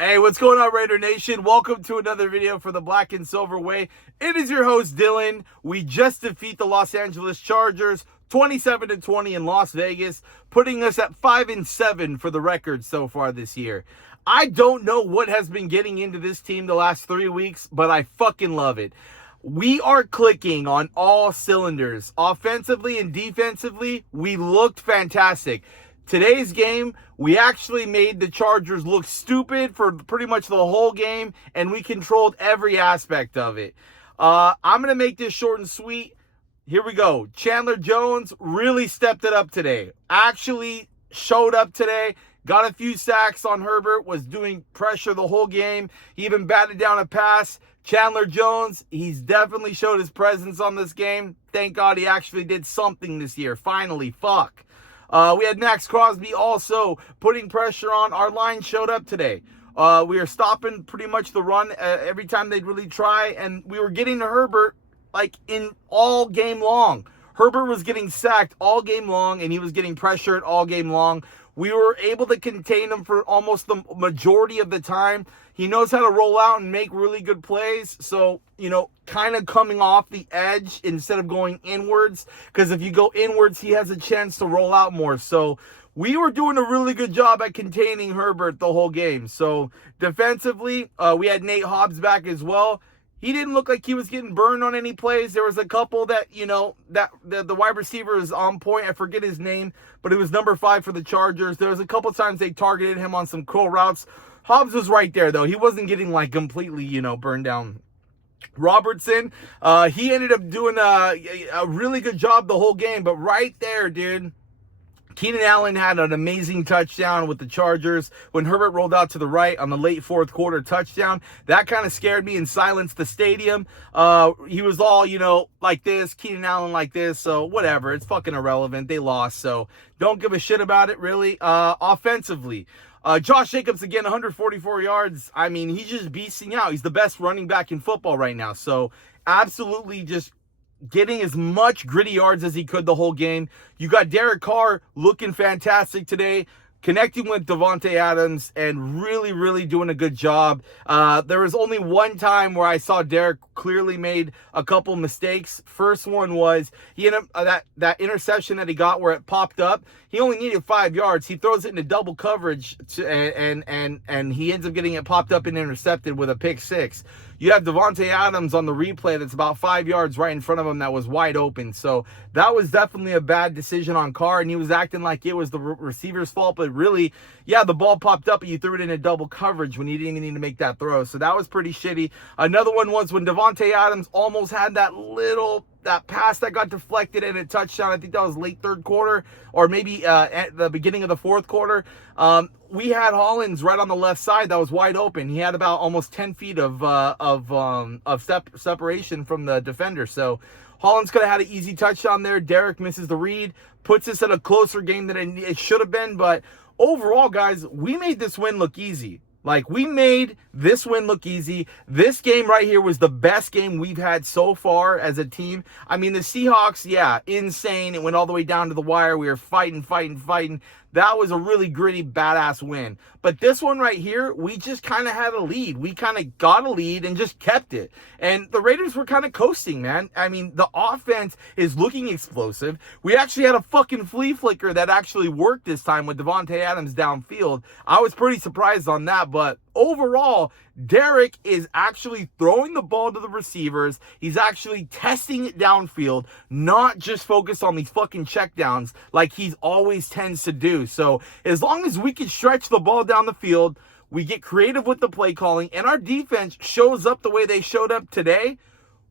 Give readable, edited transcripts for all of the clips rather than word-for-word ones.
Hey, what's going on, Raider Nation? Welcome to another video for the Black and Silver Way. It is your host, Dylan. We just defeat the Los Angeles Chargers 27-20 in Las Vegas, putting us at 5-7 for the record so far this year. I don't know what has been getting into this team the last 3 weeks, but I fucking love it. We are clicking on all cylinders. Offensively and defensively, we looked fantastic. Today's game, we actually made the Chargers look stupid for pretty much the whole game, and we controlled every aspect of it. I'm going to make this short and sweet. Here we go. Chandler Jones really stepped it up today. Actually showed up today. Got a few sacks on Herbert, was doing pressure the whole game. He even batted down a pass. Chandler Jones, he's definitely showed his presence on this game. Thank God he actually did something this year. Finally, fuck. We had Max Crosby also putting pressure on. Our line showed up today. We are stopping pretty much the run every time they'd really try, and we were getting to Herbert like in all game long. Herbert was getting sacked all game long, and he was getting pressured all game long. We were able to contain him for almost the majority of the time. He knows how to roll out and make really good plays. So, kind of coming off the edge instead of going inwards. Because if you go inwards, he has a chance to roll out more. So, we were doing a really good job at containing Herbert the whole game. So, defensively, we had Nate Hobbs back as well. He didn't look like he was getting burned on any plays. There was a couple that, that the wide receiver is on point. I forget his name, but it was number 5 for the Chargers. There was a couple times they targeted him on some cool routes. Hobbs was right there, though. He wasn't getting, completely, burned down. Robertson, he ended up doing a really good job the whole game, but right there, dude, Keenan Allen had an amazing touchdown with the Chargers when Herbert rolled out to the right on the late fourth quarter touchdown. That kind of scared me and silenced the stadium. He was all, like this, Keenan Allen like this, so whatever. It's fucking irrelevant. They lost, so don't give a shit about it, really. Offensively, Josh Jacobs, again, 144 yards. I mean, he's just beasting out. He's the best running back in football right now, so absolutely just getting as much gritty yards as he could the whole game. You got Derek Carr looking fantastic today, connecting with Davante Adams and really, really doing a good job. There was only one time where I saw Derek clearly made a couple mistakes. First one was he ended up, that interception that he got where it popped up. He only needed 5 yards. He throws it into double coverage and he ends up getting it popped up and intercepted with a pick six. You have Davante Adams on the replay that's about 5 yards right in front of him that was wide open. So that was definitely a bad decision on Carr, and he was acting like it was the receiver's fault. But really, yeah, the ball popped up and you threw it into double coverage when you didn't even need to make that throw. So that was pretty shitty. Another one was when Davante Adams almost had that pass that got deflected and a touchdown. I think that was late third quarter or maybe at the beginning of the fourth quarter. We had Hollins right on the left side that was wide open. He had about almost 10 feet of separation from the defender. So Hollins could have had an easy touchdown there. Derek misses the read, puts us in a closer game than it should have been. But overall, guys, we made this win look easy. We made this win look easy. This game right here was the best game we've had so far as a team. I mean, the Seahawks, yeah, insane. It went all the way down to the wire. We were fighting. That was a really gritty, badass win. But this one right here, we just kind of had a lead. We kind of got a lead and just kept it. And the Raiders were kind of coasting, man. I mean, the offense is looking explosive. We actually had a fucking flea flicker that actually worked this time with Davante Adams downfield. I was pretty surprised on that, but overall, Derek is actually throwing the ball to the receivers. He's actually testing it downfield, not just focused on these fucking checkdowns like he always tends to do. So as long as we can stretch the ball down the field, we get creative with the play calling, and our defense shows up the way they showed up today,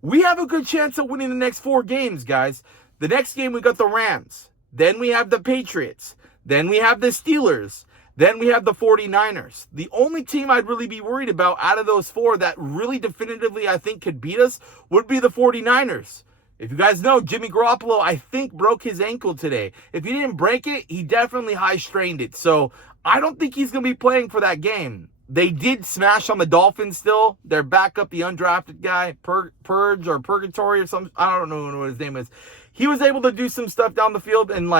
we have a good chance of winning the next 4 games, guys. The next game, we got the Rams. Then we have the Patriots. Then we have the Steelers. Then we have the 49ers. The only team I'd really be worried about out of those 4 that really definitively I think could beat us would be the 49ers. If you guys know, Jimmy Garoppolo, I think, broke his ankle today. If he didn't break it, he definitely high-strained it. So I don't think he's going to be playing for that game. They did smash on the Dolphins still. Their backup, the undrafted guy, Purge or Purgatory or something. I don't know what his name is. He was able to do some stuff down the field. And,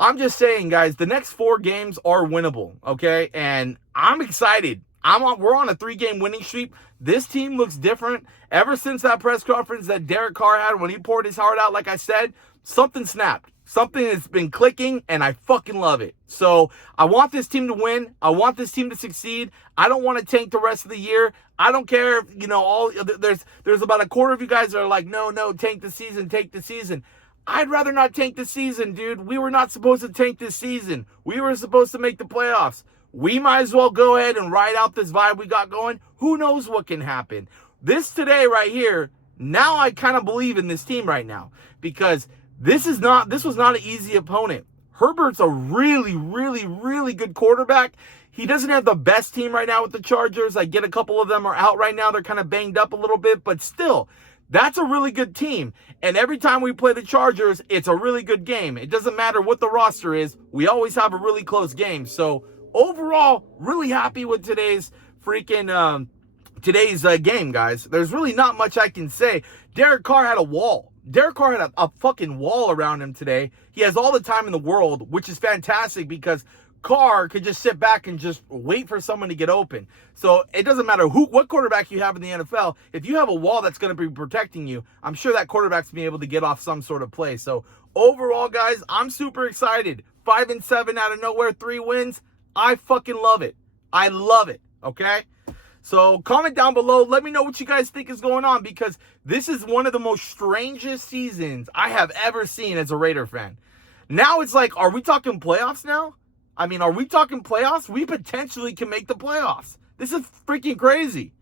I'm just saying, guys, the next 4 games are winnable, okay? And I'm excited. We're on a 3-game winning streak. This team looks different. Ever since that press conference that Derek Carr had when he poured his heart out, like I said, something snapped. Something has been clicking, and I fucking love it. So I want this team to win. I want this team to succeed. I don't want to tank the rest of the year. I don't care if, there's about a quarter of you guys that are like, no, tank the season, take the season. I'd rather not tank the season, dude. We were not supposed to tank this season. We were supposed to make the playoffs. We might as well go ahead and ride out this vibe we got going. Who knows what can happen? This today right here, now I kind of believe in this team right now because this was not an easy opponent. Herbert's a really, really, really good quarterback. He doesn't have the best team right now with the Chargers. I get a couple of them are out right now. They're kind of banged up a little bit, but still, that's a really good team. And every time we play the Chargers, it's a really good game. It doesn't matter what the roster is. We always have a really close game. So overall, really happy with today's game, guys. There's really not much I can say. Derek Carr had a wall. Derek Carr had a fucking wall around him today. He has all the time in the world, which is fantastic because Carr could just sit back and just wait for someone to get open. So it doesn't matter what quarterback you have in the NFL. If you have a wall that's going to be protecting you, I'm sure that quarterback's being able to get off some sort of play. So overall, guys, I'm super excited. 5-7 out of nowhere, 3 wins. I fucking love it. I love it. Okay? So comment down below. Let me know what you guys think is going on because this is one of the most strangest seasons I have ever seen as a Raider fan. Now it's like, are we talking playoffs now? I mean, are we talking playoffs? We potentially can make the playoffs. This is freaking crazy.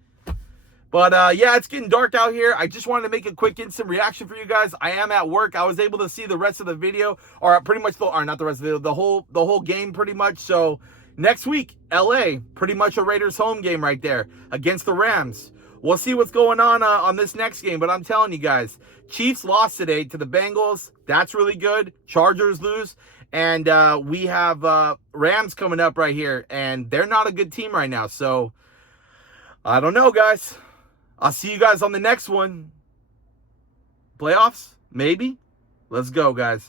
But yeah, it's getting dark out here. I just wanted to make a quick instant reaction for you guys. I am at work. I was able to see the rest of the video, or pretty much not the rest of the video, the whole game pretty much. So next week, LA, pretty much a Raiders home game right there against the Rams. We'll see what's going on this next game. But I'm telling you guys, Chiefs lost today to the Bengals. That's really good. Chargers lose. And we have Rams coming up right here. And they're not a good team right now. So I don't know, guys. I'll see you guys on the next one. Playoffs? Maybe? Let's go, guys.